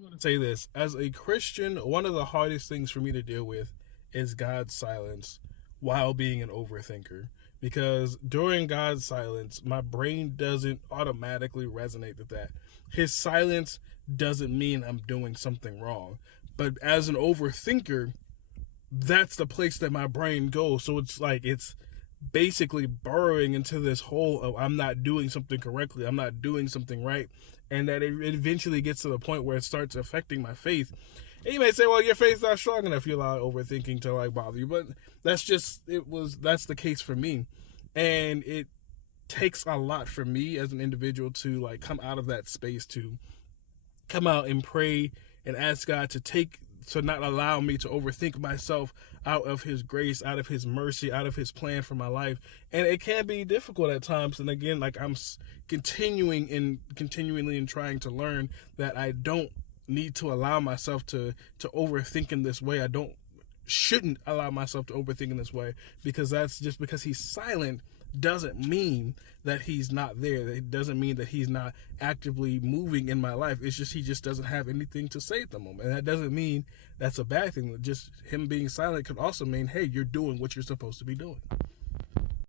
I'm going to say this. As a Christian, one of the hardest things for me to deal with is God's silence while being an overthinker. Because during God's silence, my brain doesn't automatically resonate with that. His silence doesn't mean I'm doing something wrong. But as an overthinker, that's the place that my brain goes. So it's like it's basically burrowing into this hole of I'm not doing something correctly, I'm not doing something right, and that it eventually gets to the point where it starts affecting my faith. And you may say, well, your faith's not strong enough, you allow overthinking to like bother you, but that's the case for me. And it takes a lot for me as an individual to like come out of that space, to come out and pray and ask God to not allow me to overthink myself out of his grace, out of his mercy, out of his plan for my life. And it can be difficult at times. And again, like I'm continually and trying to learn that I don't need to allow myself to overthink in this way. Shouldn't allow myself to overthink in this way, because that's just because he's silent doesn't mean that he's not there. It doesn't mean that he's not actively moving in my life. It's just he just doesn't have anything to say at the moment. And that doesn't mean that's a bad thing. Just him being silent could also mean, hey, you're doing what you're supposed to be doing.